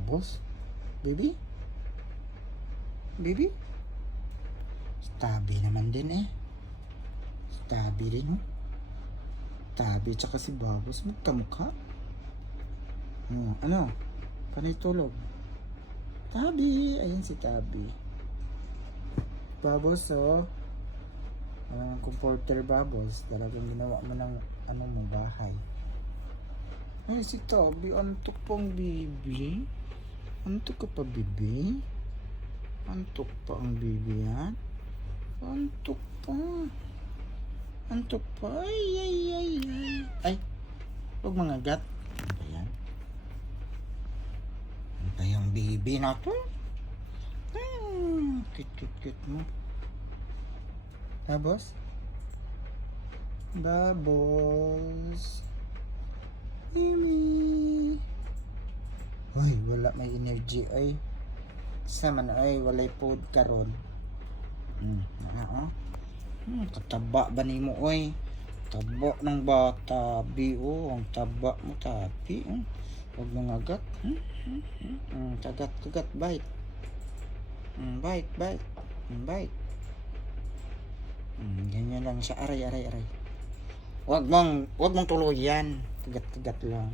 Babos? Baby? Baby? Tabi naman din eh. Tabi rin oh. Tabi tsaka si Babos. Magkamukha. Oh, ano? Panay tulog. Tabi. Ayan si Tabi. Babos oh. Comforter Babos. Talagang ginawa mo ng ano mo bahay. Ay si Tabi. Antok pang bibi. Antok ka pa bibi. Antok pa ang bibi yan. Antok pa. Antok pa. Ay. Huwag mangagat. Ayan. Ito yung baby na to. Cute mo. Babos? Babos. Mimi. Ay, wala may energy ay. Sama na ay, walay food karon. Kataba ba ni mo oy? Taba ng bata, bio, ang taba mo tapi. Huwag mong agat. Kagat, bite. Bite. Ganyan lang siya, aray. Huwag mong tuluyan. Kagat lang.